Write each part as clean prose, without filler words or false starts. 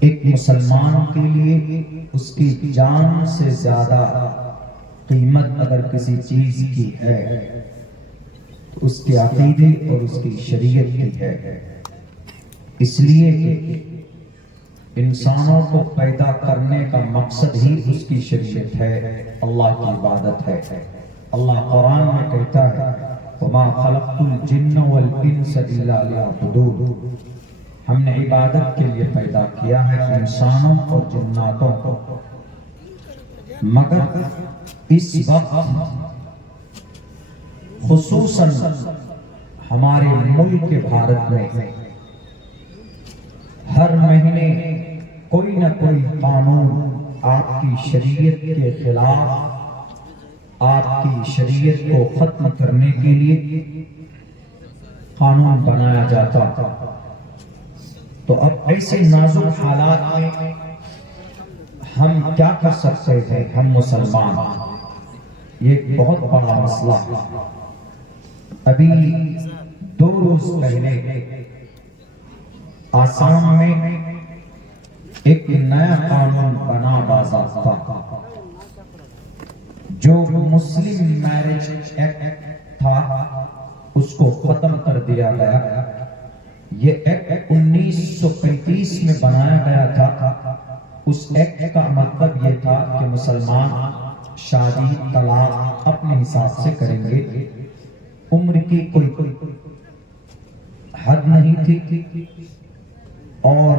ایک مسلمان کے لیے اس کی جان سے زیادہ قیمت اگر کسی چیز کی ہے تو اس کے عقیدے اور اس کی شریعت کی ہے. اس لیے کہ انسانوں کو پیدا کرنے کا مقصد ہی اس کی شریعت ہے، اللہ کی عبادت ہے. اللہ قرآن میں کہتا ہے وَمَا خَلَقْتُ الْجِنَّ وَالْإِنسَ إِلَّا لِيَعْبُدُونِ. ہم نے عبادت کے لیے پیدا کیا ہے انسانوں اور جناتوں کو. مگر اس وقت خصوصاً ہمارے ملک بھارت میں ہر مہینے کوئی نہ کوئی قانون آپ کی شریعت کے خلاف، آپ کی شریعت کو ختم کرنے کے لیے قانون بنایا جاتا. تو اب ایسے نازک حالات میں ہم کیا کر سکتے ہیں؟ ہم مسلمان، یہ بہت بڑا مسئلہ ہے. ابھی 2 روز پہلے آسام میں ایک نیا قانون بنا باضابطہ، جو مسلم میرج ایکٹ تھا اس کو ختم کر دیا گیا. یہ ایکٹ 1935 میں بنایا گیا تھا. اس ایکٹ کا مطلب یہ تھا کہ مسلمان شادی طلاق اپنے حساب سے کریں گے، عمر کی کوئی حد نہیں تھی. اور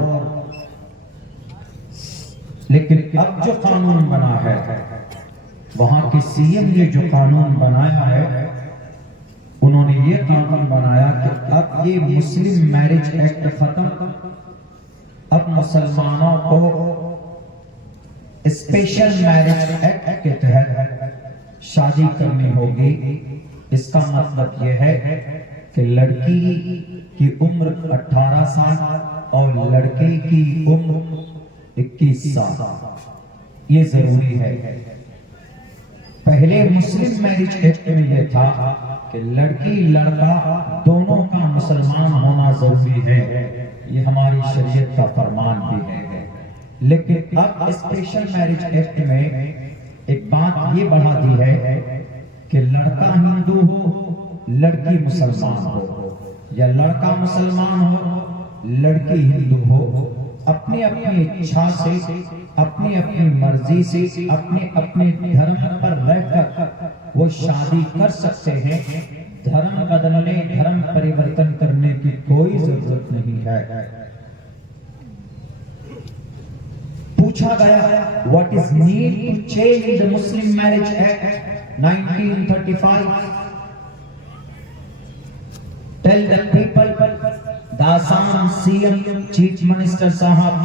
لیکن اب جو قانون بنا ہے، وہاں کے سی ایم نے جو قانون بنایا ہے، انہوں نے یہ قانون بنایا کہ اب یہ مسلم میرج ایکٹ ختم، اب مسلمانوں کو اسپیشل میرج ایکٹ کے تحت شادی کرنی ہوگی. اس کا مطلب یہ ہے کہ لڑکی کی عمر 18 سال اور لڑکے کی عمر 21 سال، یہ ضروری ہے. پہلے مسلم میرج ایکٹ میں یہ تھا کہ لڑکی لڑکا دونوں کا مسلمان ہونا ضروری ہے، یہ ہماری شریعت کا فرمان بھی ہے. لیکن اب اسپیشل میرج ایکٹ میں ایک بات یہ بڑھا دی ہے کہ لڑکا ہندو ہو، لڑکی مسلمان ہو، یا لڑکا مسلمان ہو، لڑکی ہندو ہو، اپنی اپنی اچھا سے، اپنی اپنی مرضی سے، اپنے اپنے دھرم پر رہ کر وہ شادی کر سکتے ہیں. دھرم بدلنے، دھرم پریورتن کرنے کی کوئی ضرورت نہیں ہے. پوچھا گیا what is need to change the Muslim Marriage Act 1935? Tell the people, the Assam CM chief minister صاحب.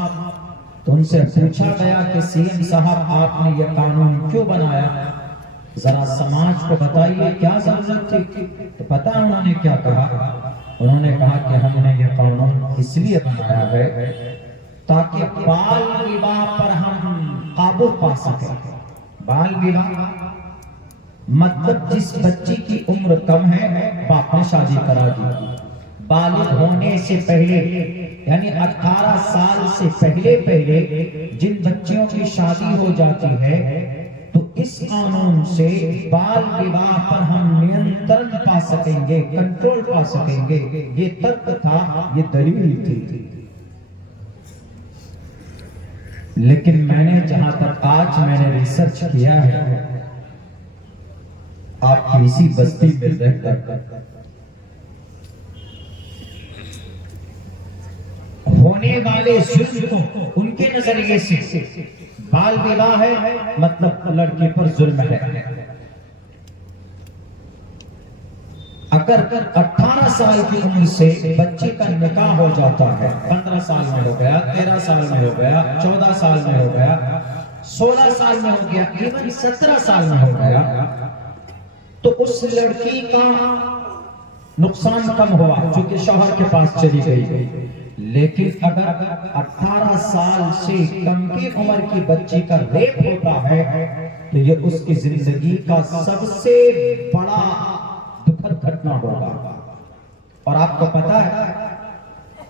تو ان سے پوچھا گیا کہ سی ایم صاحب آپ نے یہ قانون کیوں بنایا؟ ذرا سماج کو بتائیے کیا ضرورت تھی؟ تو پتہ انہوں نے کیا کہا؟ انہوں نے کہا کہ ہم نے یہ قانون اس لیے بنایا ہے تاکہ بال وواہ پر ہم قابو پا سکیں. بال وواہ مطلب جس بچی کی عمر کم ہے باپ نے شادی کرا دی. بالغ ہونے سے پہلے یعنی 18 سال سے پہلے جن بچیوں کی شادی ہو جاتی ہے، تو اس قانون سے بال وواہ پر ہم نینترن پا سکیں گے، کنٹرول پا سکیں گے. یہ ترک تھا، یہ دلیل تھی. لیکن میں نے جہاں تک آج میں نے ریسرچ کیا ہے، آپ کی اسی بستی میں رہ کر ہونے والے ظلم کو ان کے نظریے سے بال وواہ ہے مطلب لڑکے پر ظلم ہے. اگر 18 سال کی عمر سے بچے کا نکاح ہو جاتا ہے، 15 سال میں ہو گیا، 13 سال میں ہو گیا، 14 سال میں ہو گیا، 16 سال میں ہو گیا، ایون 17 سال میں ہو گیا، تو اس لڑکی کا نقصان کم ہوا چونکہ شوہر کے پاس چلی گئی. لیکن اگر 18 سال سے کم کی عمر کی بچی کا ریپ ہوتا ہے تو یہ اس کی زندگی کا سب سے بڑا دکھد گھٹنا ہوگا. اور آپ کو پتا ہے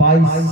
22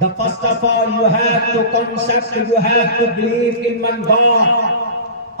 The first of all you have to concept, you have to believe in one God.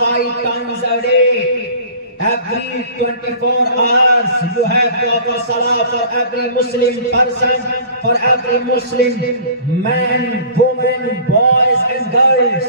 5 times a day. Every 24 hours you have to offer salah for every Muslim person, for every Muslim man, woman, boys and girls.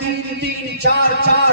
3-3, 4-4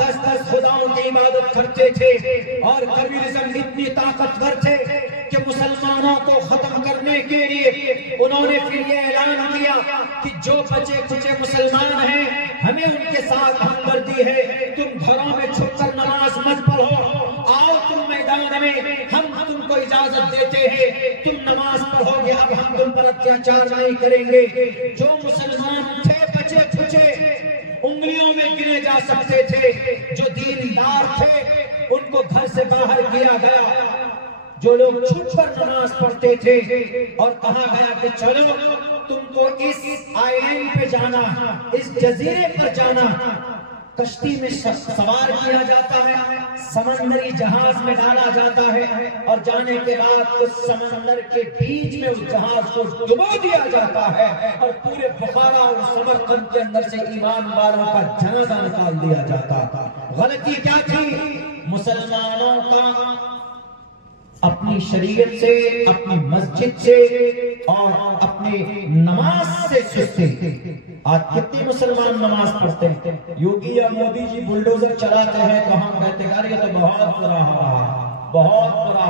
10-10 عبادت کرتے تھے اور communism اتنی طاقتور تھے کہ مسلمانوں کو ختم کرنے کے لیے انہوں نے پھر یہ اعلان کیا کہ جو بچے کچے مسلمان ہیں ہمیں ان کے ساتھ ہمدردی ہے، تم گھروں میں چھپ کر نماز مت پڑھو، آؤ تم میدان میں، ہم تم کو اجازت دیتے ہیں، تم نماز پڑھو گے، اب ہم تم پر اتیاچار نہیں کریں گے۔ جو مسلمان تھے بچے کچے انگلیوں میں گنے جا سکتے تھے، جو دیندار تھے ان کو گھر سے باہر کیا گیا، جو لوگ چھپ کر نماز پڑھتے تھے اور کہا گیا کہ چلو تم کو اس آئلینڈ پہ جانا، اس جزیرے پر جانا، کشتی میں سوار کیا جاتا ہے، سمندری جہاز میں ڈالا جاتا ہے اور جانے کے بعد اس سمندر کے بیچ میں اس جہاز کو ڈبو دیا جاتا ہے اور پورے بخارا اور سمرقند کے اندر سے ایمان والوں کا جنازہ نکال دیا جاتا ہے۔ غلطی کیا تھی؟ مسلمانوں کا اپنی شریعت سے، اپنی مسجد سے اور اپنی نماز سے سستی۔ آج کتنے مسلمان نماز پڑھتے ہیں؟ یوگی یا مودی جی بلڈوزر چلاتے ہیں تو ہم کہتے ہیں یہ تو بہت برا ہو رہا، بہت برا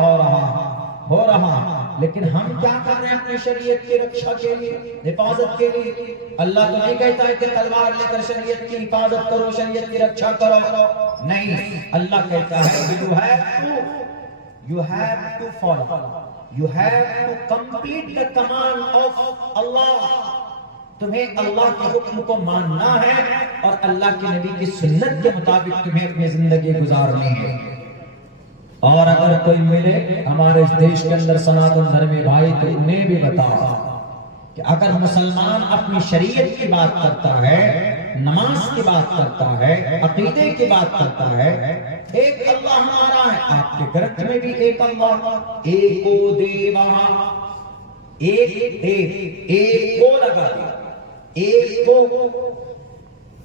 ہو رہا، لیکن ہم کیا کر رہے ہیں اپنی شریعت کی رکشا کے لیے، حفاظت کے لیے؟ اللہ تو نہیں کہتا ہے کہ تلوار لے کر شریعت کی حفاظت کرو، شریعت کی رکشا کرو، نہیں، اللہ کہتا ہے you have to follow, you have to complete the command of Allah. تمہیں اللہ کے حکم کو ماننا ہے اور اللہ کے نبی کی سنت کے مطابق تمہیں اپنی زندگی گزارنی ہے۔ اور اگر کوئی ملے ہمارے اس دیش کے اندر سناتن دھرمی بھائی تو انہیں بھی بتاؤ کہ اگر مسلمان اپنی شریعت کی بات کرتا ہے، نماز کی بات کرتا ہے، عقیدے کی بات کرتا ہے، ایک اللہ ہمارا ہے، آپ کے گرنتھ میں بھی ایک اللہ، ایکو دیوا، ایک دیو، ایک کو لگا دیا، ایک کو۔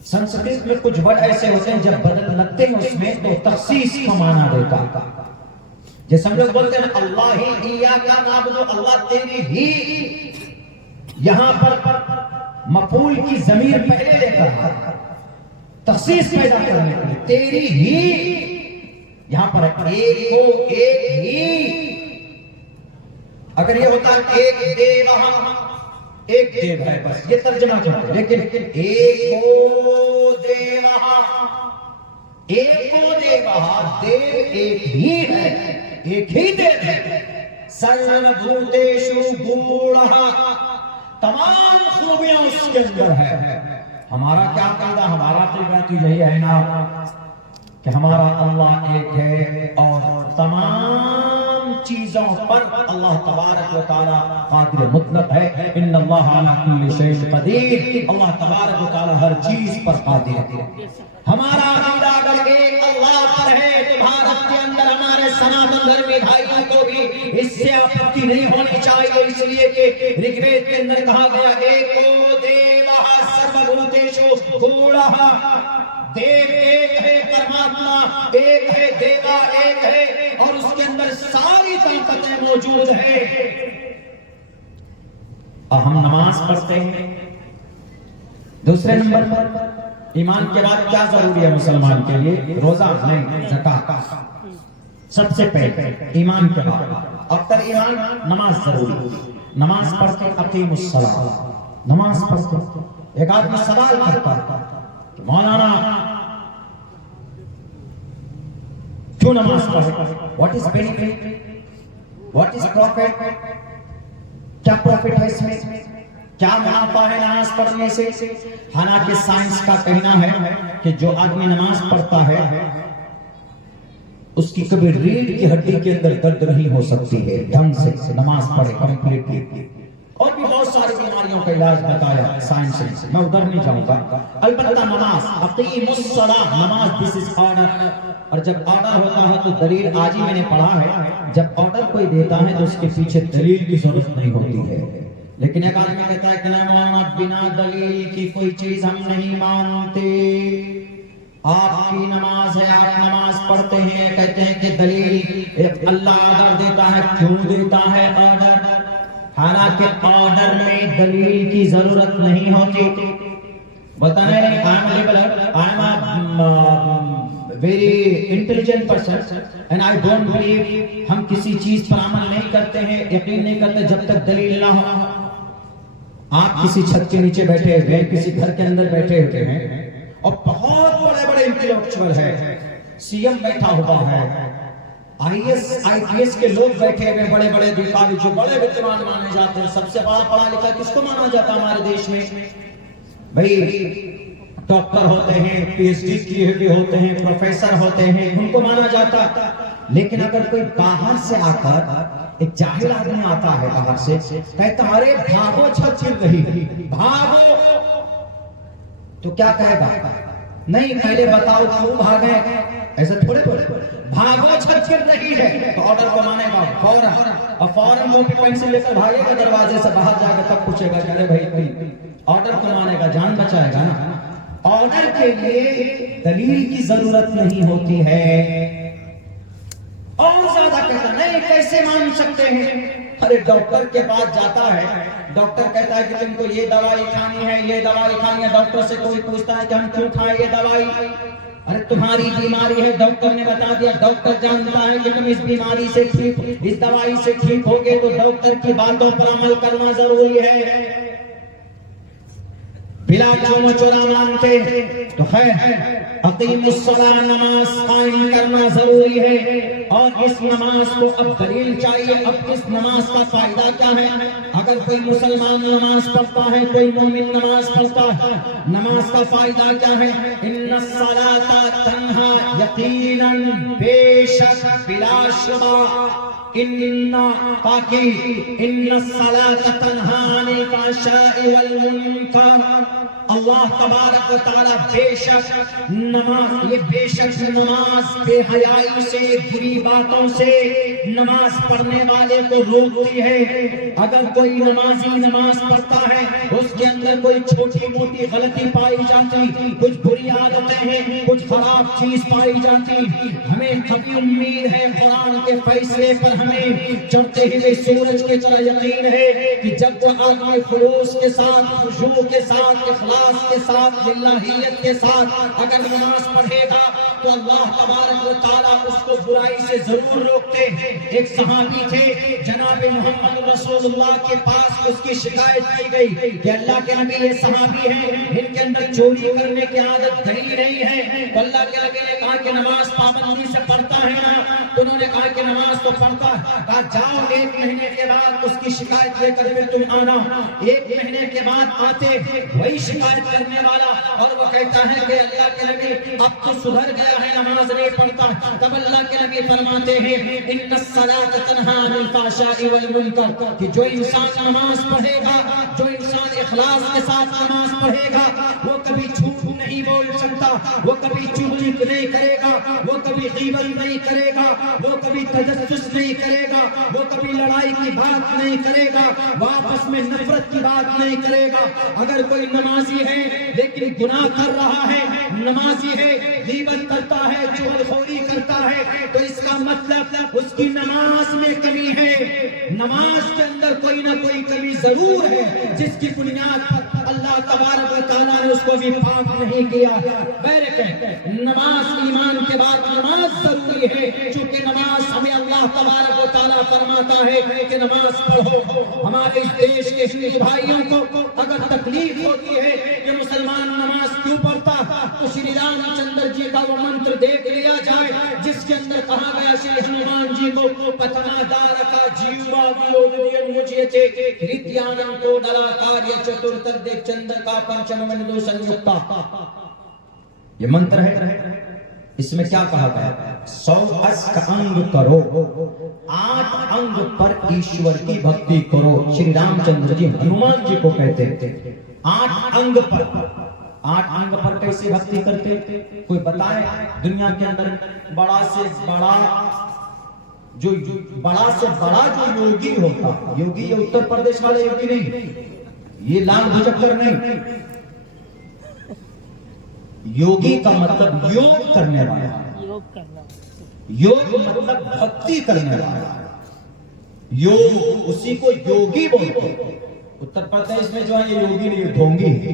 سنسکرت میں کچھ ورڈ ایسے ہوتے ہیں جب بدل لگتے ہیں اس میں تو تخصیص کا معنی دیتا ہے، جیسے ہم لوگ بولتے ہیں اللہ ہی ایاکا نعبد، اللہ تیری ہی، یہاں پر مفعول کی ضمیر پہلے لے کر تخصیص پیدا کرنے کے لیے تیری ہی، یہاں پر ایک کو، ایک ہی۔ اگر یہ ہوتا ہے ایک دیو، ایک دیو ہے بس یہ ترجمہ کرتے، لیکن ایک کو دیو، ایک کو دیو، دیو ایک ہی ہے، ایک ہی دیو ہے۔ سربھوتیشو گوڑھഃ، تمام خوبیاں اس کے اندر ہے۔ ہمارا کیا عقیدہ، ہمارا عقیدہ تو یہی ہے نا کہ ہمارا اللہ ایک ہے اور تمام چیزوں پر اللہ تبارک و تعالی قادر مطلق ہے۔ ان اللہ علی کل شیء قدیر، اللہ تبارک و تعالی ہر چیز پر قادر ہے۔ ہمارا عقیدہ اگر ایک اللہ پر ہے تو بھارت کے اندر ہمارے سناتن دھرمی بھائیوں کو بھی اس سے آپتی نہیں ہونی چاہیے، اس لیے کہ رگ وید کے اندر کہا گیا ایکو دیوہ سربھوتیشو گوڑھഃ، دیو ایک ہے، پرماتما ایک ہے، دیوا ایک ہے اور اس کے اندر ساری طاقتیں موجود ہیں۔ اور ہم نماز پڑھتے ہیں۔ دوسرے نمبر پر ایمان کے بعد کیا ضروری ہے مسلمان کے لیے؟ روزہ نہیں، زکات۔ سب سے پہلے ایمان کے بعد اکثر ایمان نماز ضروری، نماز پڑھتے اقیم الصلاۃ، نماز پڑھتے۔ ایک آدمی سوال کرتا ہے کہ مولانا کیوں نماز پڑھے؟ What is benefit, what is profit, کیا پروفٹ ہے اس میں، کیا منافع ہے نماز پڑھنے سے؟ حالانکہ سائنس کا کہنا ہے کہ جو آدمی نماز پڑھتا ہے اس کی کبھی ریڑھ کی ہڈی کے اندر درد نہیں ہو سکتی ہے ڈھنگ سے نماز پڑھے کمپلیٹلی۔ اور بھی بہت ساری بیماریوں کا علاج بتایا سائنس سے، میں ادھر نہیں جاؤں گا۔ البتہ نماز، اقیم الصلاۃ، نماز دس از آرڈر، اور جب آرڈر ہوتا ہے تو دلیل، آج ہی میں نے پڑھا ہے جب آرڈر کوئی دیتا ہے تو اس کے پیچھے دلیل کی ضرورت نہیں ہوتی ہے۔ لیکن ایک آدمی کہتا ہے کہ بنا دلیل کی کوئی چیز ہم نہیں مانتے، آپ کی نماز ہے، آپ نماز پڑھتے ہیں، کہتے ہیں کہ دلیل اللہ آرڈر دیتا ہے، کیوں دیتا ہے آرڈر؟ حالانکہ آرڈر میں دلیل کی ضرورت نہیں ہوتی۔ بتانے نہیں، very intelligent person and I don't believe ہم کسی چیز پر عمل نہیں کرتے ہیں، یقین نہیں کرتے جب تک دلیل نہ ہو۔ آپ کسی چھت کے نیچے بیٹھے ہوئے ہیں، کسی گھر کے اندر بیٹھے ہوئے ہیں اور بہت بڑے بڑے انٹلیکچوئل ہیں، سی ایم بیٹھا ہوا ہے، آئی پی ایس کے لوگ بیٹھے ہوئے، بڑے بڑے ادھیکاری جو بڑے ویدوان مانے جاتے ہیں، سب سے بڑا پڑھا لکھا کس کو مانا جاتا ہے ہمارے دیش میں؟ بھائی ڈاکٹر ہوتے ہیں، پی ایچ ڈی کیے ہوئے ہوتے ہیں، پروفیسر ہوتے ہیں، ان کو مانا جاتا ہے۔ لیکن اگر کوئی باہر سے آ کر ایک جاہل آدمی آتا ہے باہر سے، کہتا ہے ارے بھاگو چھت گر رہی، بھاگو، تو کیا کہے گا؟ نہیں پہلے بتاؤ کیوں بھاگے، ایسا تھوڑے بولے، بھاگو چھت گر رہی ہے تو آرڈر کو مانے گا فوراً، اور فوراً وہ پینسل لے کر بھاگے گا دروازے سے باہر جا کے، تب پوچھے گا کہ ارے بھائی آرڈر کو مانے گا، جان بچائے گا نا۔ آرڈر کے لیے دلیل کی ضرورت نہیں ہوتی ہے، اور زیادہ کہتا نہیں کیسے مان سکتے ہیں؟ ارے ڈاکٹر کے پاس جاتا ہے، ڈاکٹر کہتا ہے کہ تم کو یہ دوائی کھانی ہے، یہ دوائی کھانی ہے، ڈاکٹر سے کوئی پوچھتا ہے کہ ہم کیوں کھائیں یہ دوائی؟ ارے تمہاری بیماری ہے، ڈاکٹر نے بتا دیا، ڈاکٹر جانتا ہے کہ تم اس بیماری سے ٹھیک، اس دوائی سے ٹھیک ہوگے، تو ڈاکٹر کی باتوں پر عمل کرنا ضروری ہے، بلا چوم چورا مانتے تو خیر اقیم الصلاۃ، نماز قائم کرنا ضروری ہے، اور اس نماز کو اب دلیل چاہیے۔ اب اس نماز کا فائدہ کیا ہے؟ اگر کوئی مسلمان نماز پڑھتا ہے، کوئی مومن نماز پڑھتا ہے، نماز کا فائدہ کیا ہے؟ ان الصلاۃ تنہا، یقیناً بے شک بلا شبہ، ان الصلاۃ تنہا عن الفحشاء والمنکر، اللہ تبارک و تعالی بے شک نماز، یہ بے شک نماز بے حیائی سے، بری باتوں سے نماز پڑھنے والے کو روکتی ہے۔ اگر کوئی نمازی نماز پڑھتا ہے، اس کے اندر کوئی چھوٹی موٹی غلطی پائی جاتی، کچھ بری عادتیں ہیں، کچھ خراب چیز پائی جاتی، ہمیں کبھی امید ہے قرآن کے فیصلے پر، ہمیں چڑھتے ہوئے سورج کی طرح یقین ہے کہ جب وہ آدمی خلوص کے ساتھ، خشوع کے ساتھ، اخلاص کے ساتھ، للہیت کے ساتھ اگر نماز پڑھے گا تو اللہ تبارک و تعالیٰ اس کو برائی سے ضرور روکتے ہیں۔ ایک صحابی تھے، جناب محمد رسول اللہ کے پاس اس کی شکایت کی گئی کہ اللہ کے نبی یہ صحابی ہیں، ان کے اندر چوری کرنے کی عادت گئی نہیں ہے، تو اللہ کے نبی نے کہا کہ نماز پابندی سے پڑھتا ہے نا؟ تو انہوں نے کہا کہ نماز تو پڑھتا ہے۔ کہا جاؤ 1 مہینے کے بعد اس کی شکایت لے کر پھر تم آنا۔ 1 مہینے کے بعد آتے، وہی شکایت کرنے والا، اور وہ کہتا ہے کہ اللہ کے نبی اب تو سدھر گیا ہے، نماز نہیں پڑھتا۔ تب اللہ کے نبی فرماتے ہیں ان الصلاۃ تنہا عن الفحشاء والمنکر، کہ جو انسان نماز پڑھے گا، جو انسان اخلاص کے ساتھ نماز پڑھے گا، وہ کبھی جھوٹ نہیں بول سکتا، وہ کبھی چغلی نہیں کرے گا، وہ کبھی غیبت نہیں کرے گا، وہ کبھی تجسس نہیں کرے گا، وہ کبھی لڑائی کی بات نہیں کرے گا، وہ آپس میں نفرت کی بات نہیں کرے گا۔ اگر کوئی نمازی ہے لیکن گناہ کر رہا ہے، نمازی ہے غیبت کرتا ہے، چغلخوری کرتا ہے، تو اس کا مطلب اس کی نماز میں کمی ہے، نماز کے اندر کوئی نہ کوئی کمی ضرور ہے، جس کی بنیاد پر اللہ تبارک و تعالیٰ نے اس کو بھی پاک نہیں کیا۔ بہرکہ نماز ایمان کے بعد نماز ضروری ہے، چونکہ نماز ہمیں اللہ تبارک و تعالیٰ فرماتا ہے کہ نماز پڑھو۔ ہمارے اس دیش کے ہندو بھائیوں کو اگر تکلیف ہوتی ہے کہ مسلمان نماز کیوں پڑھتا، تو شری رام چندر جی کا وہ منتر دیکھ لیا جائے جس کے اندر کہا گیا شری ہنومان جی کو پتنا دار کا جیوا ویودین مجھے ریتیانم کو ڈلا کاریہ چتر تردے چندر کا پنچم مندو سنیکتا، یہ منتر ہے۔ اس میں کیا کہا گیا؟ 100 اشک انگ کرو، 8 انگ پر ایشور کی بھکتی کرو۔ شری رام چندر جی ہنومان جی کو کہتے ہیں 8 انگ پر، 8 انگ پر کیسے بھکتی کرتے؟ کوئی بتائے دنیا کے اندر بڑا سے بڑا جو یوگی ہوتا، یوگی یہ اتر پردیش والے یوگی نہیں، یہ لال بھجکر نہیں، یوگی کا مطلب یوگ کرنے والا، یوگ مطلب بھکتی کرنے والا، یوگ اسی کو یوگی بولتے ہیں۔ اتر پردیش میں جو ہے یہ یوگی نہیں، ڈھونگی ہے،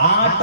8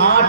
8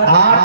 8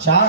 4,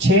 6,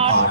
8।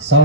100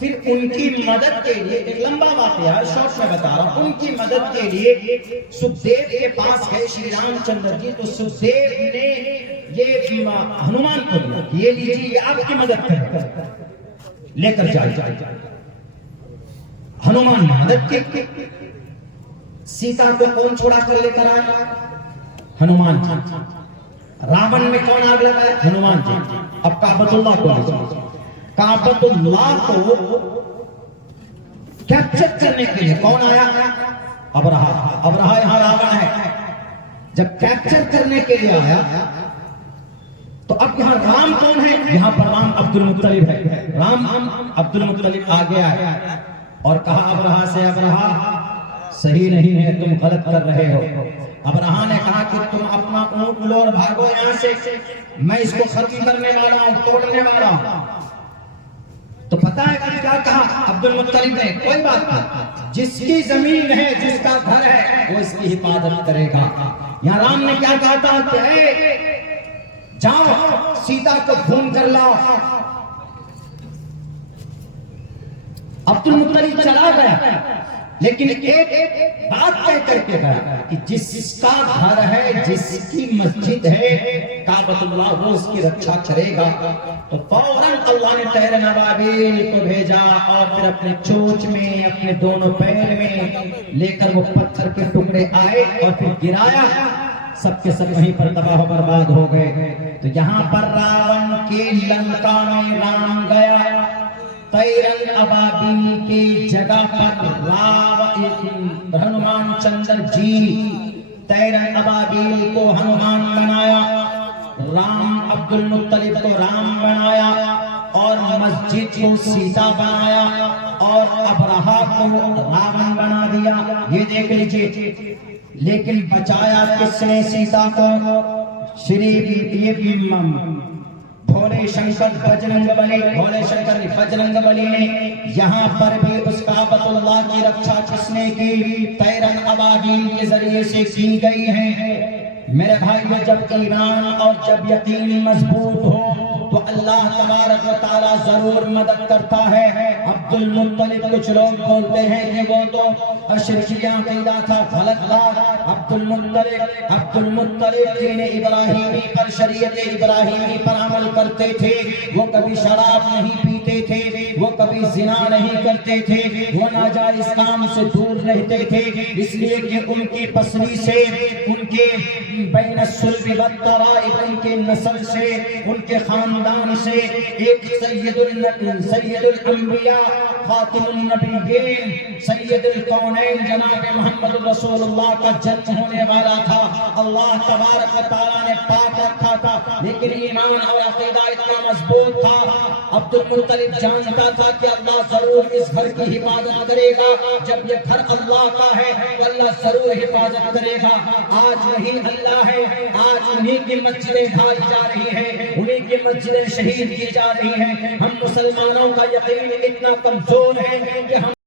پھر ان کی مدد کے لیے ایک لمبا واقعہ ہے، شارٹ میں بتا رہا ہوں، ان کی مدد کے لیے سکھدیو کے پاس گئے شری رام چندر جی، تو سکھدیو نے یہ ہنومان کو دیا، یہ لیجیے یہ آپ کی مدد کرے، لے کر جائے۔ ہنومان مدد کی، سیتا کو کون چھوڑا کر لے کر آئے؟ ہنومان جی۔ راون میں کون آگ لگایا؟ ہنومان جی۔ اب کعبۃ اللہ کو لیجیے، کعبۃ اللہ کو کیپچر کرنے کے لیے کون آیا؟ ابرہا یہاں راون ہے، جب کیپچر کرنے کے لیے آیا تو اب یہاں رام کون ہے؟ یہاں پر رام عبد المطلب ہے، رام عبد المطلب آگے آیا اور کہا ابرہا سے، ابرہا صحیح نہیں ہے، تم غلط کر رہے ہو۔ ابرہا نے کہا کہ تم اپنا اونٹ لو اور بھاگو یہاں سے، میں اس کو ختم کرنے والا ہوں، توڑنے والا ہوں۔ تو پتہ ہے کہ کیا کہا عبد المطلب نے؟ کوئی بات نہیں، جس کی زمین ہے، جس کا گھر ہے، وہ اس کی حفاظت کرے گا۔ یہاں رام نے کیا کہا تھا کہ جاؤ سیتا کو ڈھونڈ کر لاؤ۔ عبد المطلب چلا گیا، لیکن ایک بات کہہ کر کے گیا کہ جس کا گھر ہے، جس کی مسجد ہے کعبۃ اللہ، وہ اس کی رکشا کرے گا۔ تو فوراً اللہ نے طیر ابابیل کو بھیجا اور پھر اپنے چونچ میں، اپنے دونوں پیر میں لے کر وہ پتھر کے ٹکڑے آئے اور پھر گرایا، سب کے سب وہیں پر تباہ و برباد ہو گئے۔ تو یہاں پر راون کے لنکا میں رام گیا، طیر ابابیل کی جگہ پر ہنومان چندر جی، طیر ابابیل کو ہنومان بنایا، رام عبد المطلب کو رام بنایا اور مسجد کو سیتا بنایا اور ابرہا کو راون بنا دیا۔ یہ دیکھ لیجئے، لیکن بچایا کس نے سیتا کو؟ بھولے شنکر بجرنگ بلی، بھولے شنکر بجرنگ بلی نے۔ یہاں پر بھی اس کعبۃ اللہ کی رکشا کس نے کی؟ طیر ابابیل کے ذریعے سے کی گئی ہے۔ میرے بھائیو، جب ایمان اور جب یقین مضبوط ہو تو اللہ تبارک و تعالیٰ ضرور مدد کرتا ہے۔ عبد المطلب، کچھ لوگ بولتے ہیں کہ وہ تو شرکیہ عقیدہ تھا، غلط بات۔ عبد المطلب دین ابراہیمی پر، شریعت ابراہیمی پر عمل کرتے تھے، وہ کبھی شراب نہیں پیتے تھے، وہ کبھی زنا نہیں کرتے تھے، وہ ناجائز کام سے دور رہتے تھے، اس لیے کہ ان کی پسری سے، ان کے بین السلب والترائب، ان کے نسل سے، ان کے خاندان سے ایک سید الانبیاء، خاتم النبیین، سید الکونین جناب محمد رسول اللہ کا جنم ہونے والا تھا۔ اللہ تبارک و تعالیٰ نے پاک رکھا تھا، لیکن ایمان اور عقیدہ اتنا مضبوط تھا۔ عبد المطلب جانتا تھا کہ اللہ ضرور اس گھر کی حفاظت کرے گا، جب یہ گھر اللہ کا ہے تو اللہ ضرور حفاظت کرے گا۔ آج وہی اللہ ہے، آج انہیں کی مسجدیں ڈھائی جا رہی ہیں، انہیں کی مسجدیں شہید کی جا رہی ہیں۔ ہم مسلمانوں کا یقین اتنا کمزور ہے کہ ہم